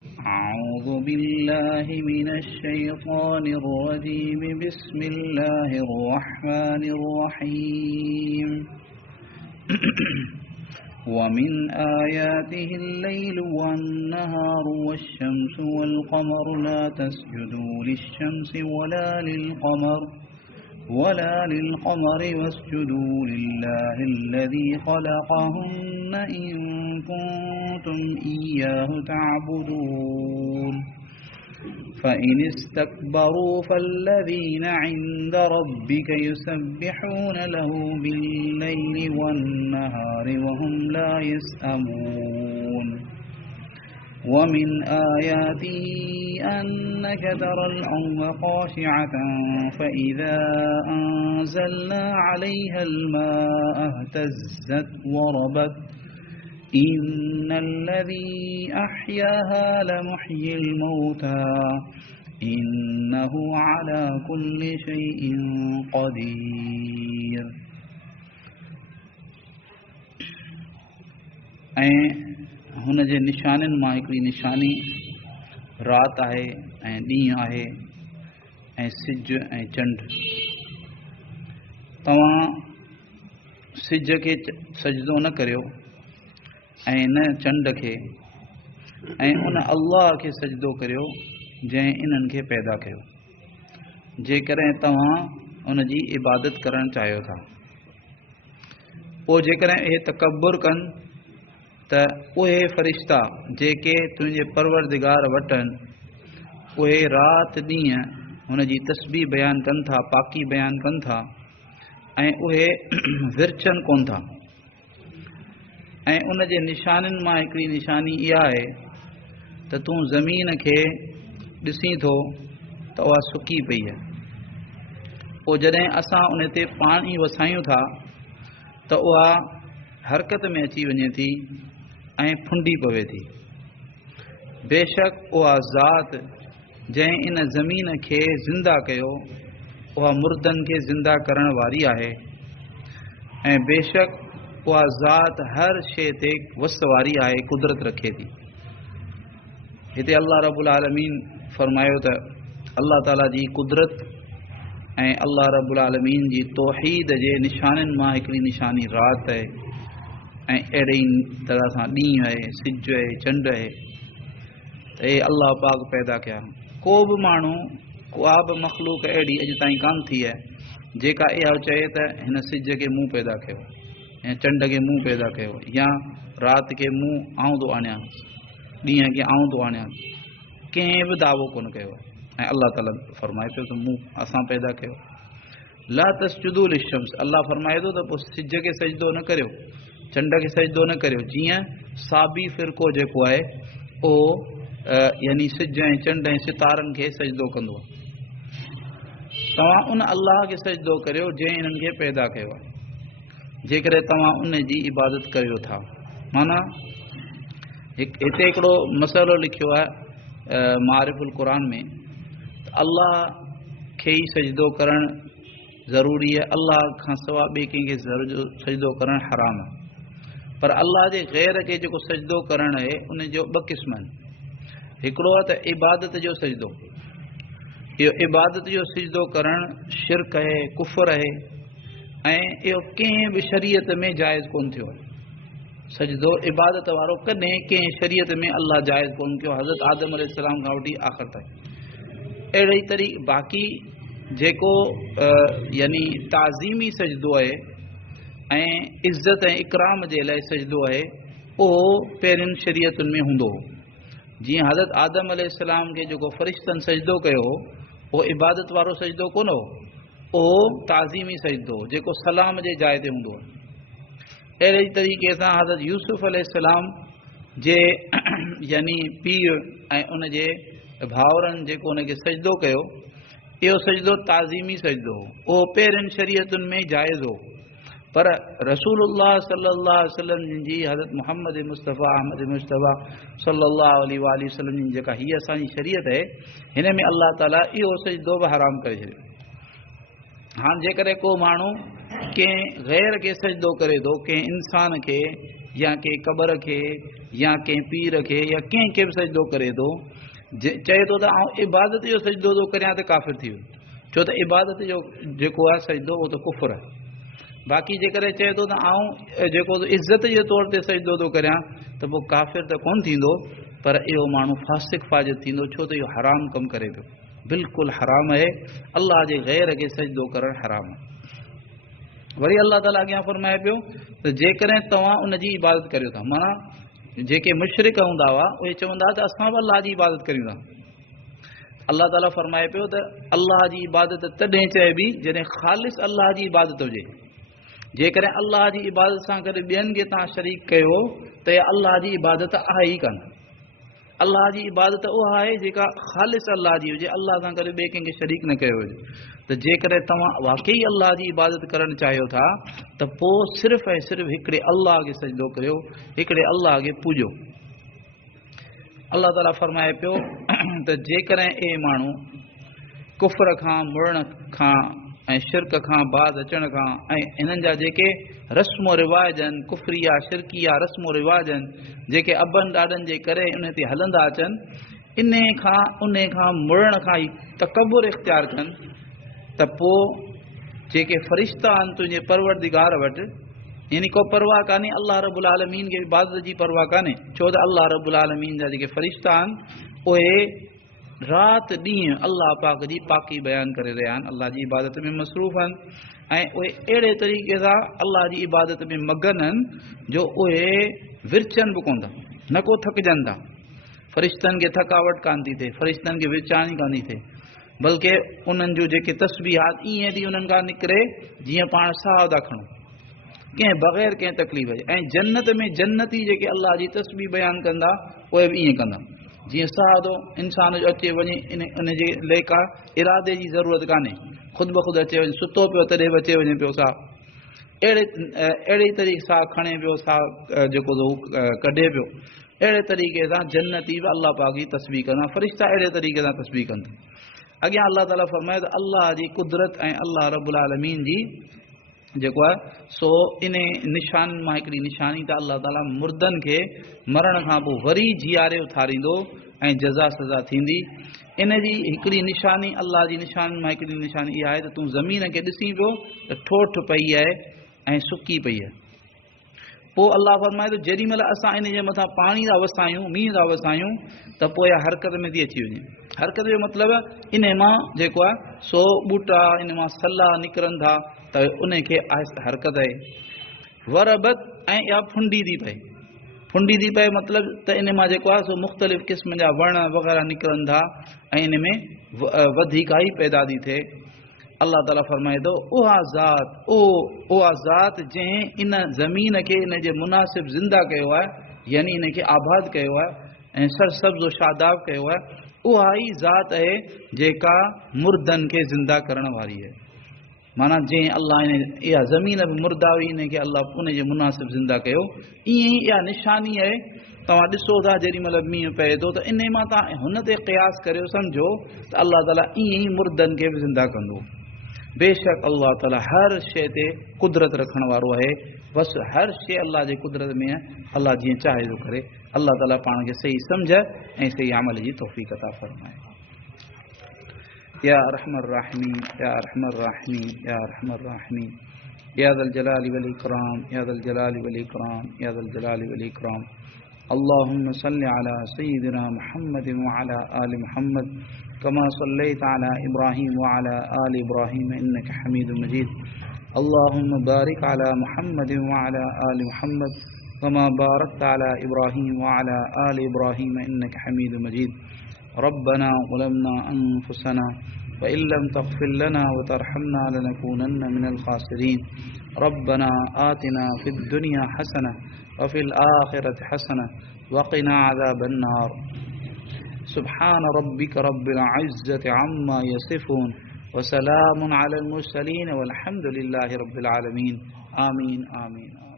أعوذ بالله من الشيطان الرجيم. بسم الله الرحمن الرحيم. ومن آياته الليل والنهار والشمس والقمر لا تسجدوا للشمس ولا للقمر واسجدوا لله الذي خلقهن إن كنتم إياه تعبدون. فإن استكبروا فالذين عند ربك يسبحون له بالليل والنهار وهم لا يسأمون. ومن آياته أنك ترى الأرض خاشعة فإذا أنزلنا عليها الماء اهتزت وربت إن الذي أحياها لمحيي الموتى إنه على كل شيء قدير. हुन जे निशाननि मां हिकिड़ी निशानी राति आहे ऐं ॾींहुं आहे ऐं सिज ऐं चंड। तव्हां सिज खे सजदो न करियो ऐं न चंड खे, ऐं उन अल्लाह खे सजदो करियो जंहिं इन्हनि खे पैदा कयो। जेकॾहिं तव्हां उन जी इबादत करणु चाहियो था, पोइ जेकॾहिं इहे तकबुर कनि त उहे फ़रिश्ता जेके तुंहिंजे परवरदिगार वटनि उहे राति ॾींहुं हुन जी तस्बीह बयानु कनि था, पाकी बयानु कनि था, ऐं उहे विरचनि कोन था। ऐं उन जे निशाननि मां हिकिड़ी निशानी इहा आहे त तूं ज़मीन खे ॾिसीं थो त उहा सुकी पई आहे। पोइ जॾहिं असां उन ते पाणी वसायूं था त उहा हरकत में अची वञे थी ऐं फुंडी पवे थी। बेशक उहा ज़ात जंहिं इन ज़मीन खे ज़िंदा कयो उहा मुर्दनि खे ज़िंदा करण वारी आहे, ऐं बेशक उहा ज़ात हर शइ ते वस वारी आहे, कुदरत रखे थी। हिते अल्लाह रब्बुल आलमीन फरमायो त अल्लाह ताला जी कुदरत ऐं अल्लाह रब्बुल आलमीन जी तौहीद जे निशाननि मां हिकिड़ी निशानी राति आहे, ऐं अहिड़े ई तरह सां ॾींहुं आहे, सिज आहे, चंड आहे। त हे अल्लाह पाक पैदा कया। को बि माण्हू, का बि मख़लूक अहिड़ी अॼु ताईं कान थी आहे जेका इहा चए त हिन सिज खे मूं पैदा कयो या चंड खे मूं पैदा कयो या राति खे मूं आऊं थो आणियां, ॾींहं खे आऊं थो आणियां। कंहिं बि दावो कोन कयो। ऐं अल्लाह ताला फरमाए पियो त मूं असां पैदा कयो। ला तस्जुदू लिशम्स, अल्लाह फरमाए थो त पोइ सिज खे सजदो न करियो, चंड खे सजदो न करियो, जीअं साबी फ़िरक़ो जेको आहे उहो यानी सिज ऐं चंड ऐं सितारनि खे सजदो कंदो आहे। तव्हां उन अल्लाह खे सजदो करियो जंहिं इन्हनि खे पैदा कयो आहे। जेकॾहिं तव्हां उन जी इबादत करियो था, माना हिते हिकिड़ो मसइलो लिखियो आहे मारिफुल क़ुरान में, अल्लाह खे ई सजदो करणु ज़रूरी आहे, अल्लाह खां सवाइ ॿिए कंहिंखे सजदो करणु हराम आहे। पर अल्लाह जे ग़ैर खे जेको सजदो करणु आहे उन जो ॿ क़िस्म आहिनि। हिकिड़ो आहे त इबादत जो सजदो। इहो इबादत जो सजदो करणु शिरक आहे, कुफ़र आहे, ऐं इहो कंहिं बि शरीयत में जाइज़ कोन थियो आहे। सजदो इबादत वारो कॾहिं कंहिं शरीयत में अल्लाह जाइज़ कोन कयो, हज़रत आदम अलैहिस्सलाम खां वठी आख़िर ताईं। अहिड़े ई तरीक़े बाक़ी जेको यानी ताज़ीमी सजदो आहे ऐं इज़त ऐं इकराम जे लाइ सजदो आहे, उहो पहिरियुनि शरीयतुनि में हूंदो हो। जीअं हज़रत आदम अलैहिस्सलाम खे जेको फ़रिश्तनि सजदो कयो हो, उहो इबादत वारो सजदो कोन हो, उहो ताज़ीमी सजदो हो जेको सलाम जे जाइ ते हूंदो हो। अहिड़े ई तरीक़े सां हज़रत यूसुफ अलैहिस्सलाम जे यानी पीउ ऐं उन जे भाउरनि जेको उनखे सजदो कयो, इहो सजदो ताज़ीमी सजदो हो, उहो पहिरियुनि शरीयतुनि में जाइज़ हो। पर रसूलुल्लाह सल्लल्लाहु अलैहि वसल्लम जी हज़रत मुहम्मद मुस्तफ़ा अहमद मुस्तफ़ा सल्लल्लाहु अलैहि वसल्लम जी जेका हीअ असांजी शरीयत आहे, हिन में अल्लाह ताला इहो सजदो बि हराम करे छॾियो। हाणे जेकॾहिं को माण्हू कंहिं ग़ैर खे सजदो करे थो, कंहिं इंसान खे या कंहिं क़बर खे या कंहिं पीर खे या कंहिंखे बि सजदो करे थो, चए थो त आउं इबादत जो सजदो थो करियां त काफ़िर थी वियो, छो त इबादत जो जेको आहे सजदो उहो त कुफ़र आहे। बाक़ी जेकॾहिं चए थो त आउं जेको इज़त जे तौर ते सजदो थो करियां त पोइ काफ़िर त कोन थींदो, पर इहो माण्हू फासिक फाजिर थींदो, छो त इहो हराम कमु करे पियो, बिल्कुलु हराम आहे। अलाह जे ग़ैर खे सजदो करणु हराम आहे। वरी अलाह ताला अॻियां फरमाए पियो त जेकॾहिं तव्हां उनजी इबादत करियो था, माना जेके मुशरिक हूंदा हुआ उहे चवंदा त असां बि अलाह जी इबादत करियूं था। अलाह ताला फरमाए पियो त अलाह जी इबादत तॾहिं चइबी जॾहिं ख़ालिस अलाह जी इबादत हुजे। जेकॾहिं अलाह जी इबादत सां गॾु ॿियनि खे तव्हां शरीक कयो त इहा अलाह जी इबादत आहे ई कान। अलाह जी इबादत उहा आहे जेका ख़ालिस अलाह जी हुजे, अलाह सां गॾु ॿिए कंहिंखे शरीक न कयो हुजे। त जेकॾहिं तव्हां वाक़ई अलाह जी इबादत करणु चाहियो था त पोइ सिर्फ़ु ऐं सिर्फ़ु हिकिड़े अलाह खे सजदो करियो, हिकिड़े अलाह खे पूॼो। अलाह ताला फरमाए पियो त जेकॾहिं इहे माण्हू कुफ़र खां, मुड़ण खां ऐं शिरक खां, बाज़ अचण खां ऐं इन्हनि जा जेके रस्मो रिवाज आहिनि, कुफरिया शिरकिया रस्मो रिवाज आहिनि, जेके अबनि ॾाॾनि जे करे उन ते हलंदा अचनि, उन खां मुड़ण खां ई तकबुर इख़्तियार कनि, त पोइ जेके फ़रिश्ता आहिनि तुंहिंजे परवरदिगार वटि, यानी को परवाह कान्हे अलाह रब्बुल आलमीन खे इबादत जी परवाह कान्हे, छो त अलाह रब्बुल आलमीन जा जेके फ़रिश्ता आहिनि उहे राति ॾींहुं अलाह पाक जी पाकी बयानु करे रहिया आहिनि, अलाह जी इबादत में मसरूफ़ आहिनि ऐं उहे अहिड़े तरीक़े सां अलाह जी इबादत में मगन आहिनि जो उहे विरचनि बि कोन था, न को थकिजनि था। फ़रिश्तनि खे थकावट कान थी थिए, फ़रिश्तनि खे विरचाइणी कान थी थिए, बल्कि उन्हनि जो जेके तस्बीहात ईअं थी उन्हनि खां निकिरे जीअं पाण साह था खणूं, कंहिं बग़ैर कंहिं तकलीफ़ जे। ऐं जन्नत में जन्नती जेके अलाह जी तस्बीह बयानु कंदा उहे बि ईअं कंदा, जीअं साह थो इंसान जो अचे वञे, इन जे लाइ का इरादे जी ज़रूरत कान्हे, ख़ुदि ब ख़ुदि अचे वञे, सुतो पियो तॾहिं बि अचे वञे पियो साह, अहिड़े तरीक़े सां खणे पियो साह, जेको कढे पियो, अहिड़े तरीक़े सां जन्नती बि अलाह पाक जी तस्बीह कंदा, फ़रिश्ता अहिड़े तरीक़े सां तस्बीह कंदा। अॻियां अलाह ताला फरमाए त अलाह जी कुदरत ऐं अलाह रब्बुल आलमीन जी जेको आहे सो इन निशान मां हिकिड़ी निशानी त अलाह ताला मुर्दनि खे मरण खां पोइ वरी जीआरे उथारींदो ऐं जज़ा सज़ा थींदी। इन जी हिकिड़ी निशानी, अलाह जी निशानी मां हिकिड़ी निशानी इहा आहे त तूं ज़मीन खे ॾिसी पियो त ठोठ पई आहे ऐं सुकी पई आहे। पोइ अलाह फरमाए थो जेॾी महिल असां इन जे मथां पाणी था वसायूं, मींहुं था वसायूं, त पोइ इहा हरकत में थी अची वञे। हरकत जो मतिलबु इन मां जेको आहे सो ॿूटा, इन मां सला निकिरनि था, त उनखे हरकत आहे। वरबत ऐं इहा फुंडी थी पए, फुंडी थी पए मतिलबु त इन मां जेको आहे सो मुख़्तलिफ़ क़िस्म जा वण वग़ैरह निकिरनि था ऐं इन में वधीक ई पैदा थी थिए। अलाह ताला फरमाए थो उहा ज़ात जंहिं इन ज़मीन खे इन जे मुनासिब ज़िंदा कयो आहे, यानी इन खे आबाद कयो आहे ऐं सरसब्ज़ शादाब कयो आहे, उहा ई ज़ात आहे जेका मुर्दनि खे ज़िंदा करण वारी आहे। माना जंहिं अलाह इहा ज़मीन बि मुर्दा हुई, इन खे अलाह उन जे मुनासिब ज़िंदा कयो, ईअं ई इहा निशानी आहे। तव्हां ॾिसो था जेॾी महिल मींहुं पए थो त इन मां तव्हां हुन ते क़यास करियो, सम्झो त अलाह ताला ईअं ई मुर्दनि खे बि ज़िंदा कंदो। बेशक अलाह ताला हर शइ ते कुदरत रखण वारो आहे, बसि हर शइ अलाह जे कुदरत में आहे, अलाह जीअं चाहे थो करे। अलाह ताला पाण खे सही सम्झ ऐं सही अमल जी तौफ़ीक़ अता फरमाए। या अरहमर राहिमीन, या अरहमर राहिमीन, या अरहमर राहिमीन, या ज़ल जलाली वल इकराम, या ज़ल जलाली वल इकराम, या ज़ल जलाली वल इकराम। अल्लाहुम्मा सल्लि अला सय्यिदिना मुहम्मदिन व अला आलि मुहम्मद कमा सल्लैता अला इब्राहीम व अला आलि इब्राहीम इन्नका हमीदुम मजीद। अल्लाहुम्मा बारिक अला मुहम्मदिन व अला आलि मुहम्मद कमा बारकता अला इब्राहीम व अला आलि इब्राहीम इन्नका हमीदुम मजीद। रब्बना ज़लमना अनफुसना व इन लम तग़फिर लना व तरहमना लनकूनन्न मिनल ख़ासिरीन। रब्बना आतिना फ़िद दुनिया हसना व फ़िल आखिरति हसना व क़िना अज़ाबन नार। सुब्हान रब्बिक रब्बिल इज़्ज़ति अम्मा यसिफ़ून व सलामुन अलल मुरसलीन वल्हम्दुलिल्लाहि रब्बिल आलमीन। आमीन आमीन।